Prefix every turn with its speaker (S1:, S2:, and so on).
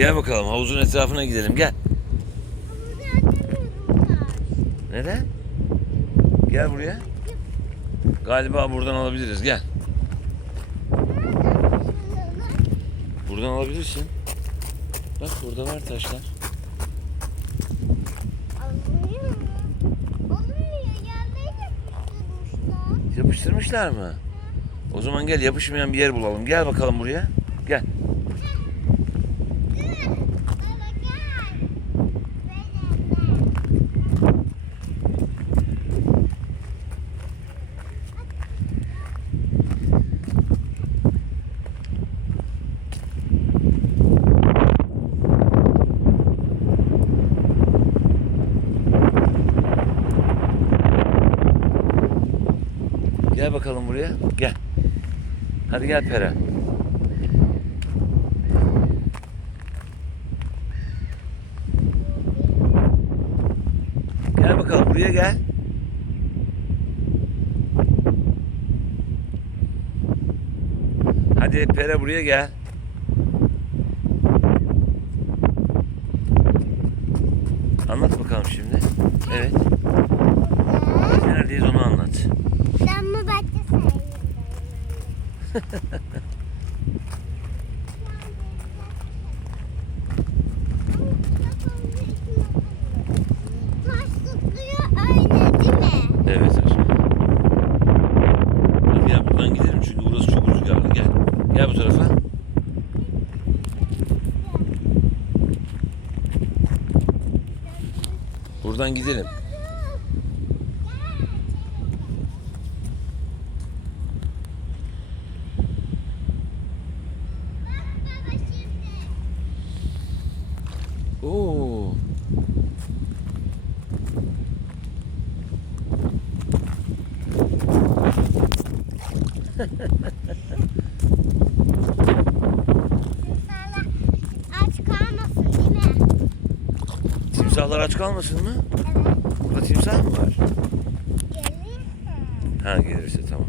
S1: Gel bakalım havuzun etrafına gidelim gel. Neden? Gel buraya. Galiba buradan alabiliriz gel. Buradan alabilirsin. Bak burada var taşlar.
S2: Yapıştırmışlar
S1: mı? O zaman gel yapışmayan bir yer bulalım. Gel bakalım buraya. Gel.
S2: Gel
S1: bakalım buraya. Gel. Hadi gel Pera. Gel bakalım buraya gel. Hadi Pera buraya gel. Anlat bakalım şimdi. Evet. Neredeyiz onu anlat.
S2: Damla bahçe sayıyorum.
S1: Gel bu tarafa. Buradan gidelim. Oo.
S2: Timsahlar aç kalmasın değil mi?
S1: Timsahlar aç kalmasın mı?
S2: Evet.
S1: Burada timsah mı var?
S2: Gelirse.
S1: Ha gelirse tamam.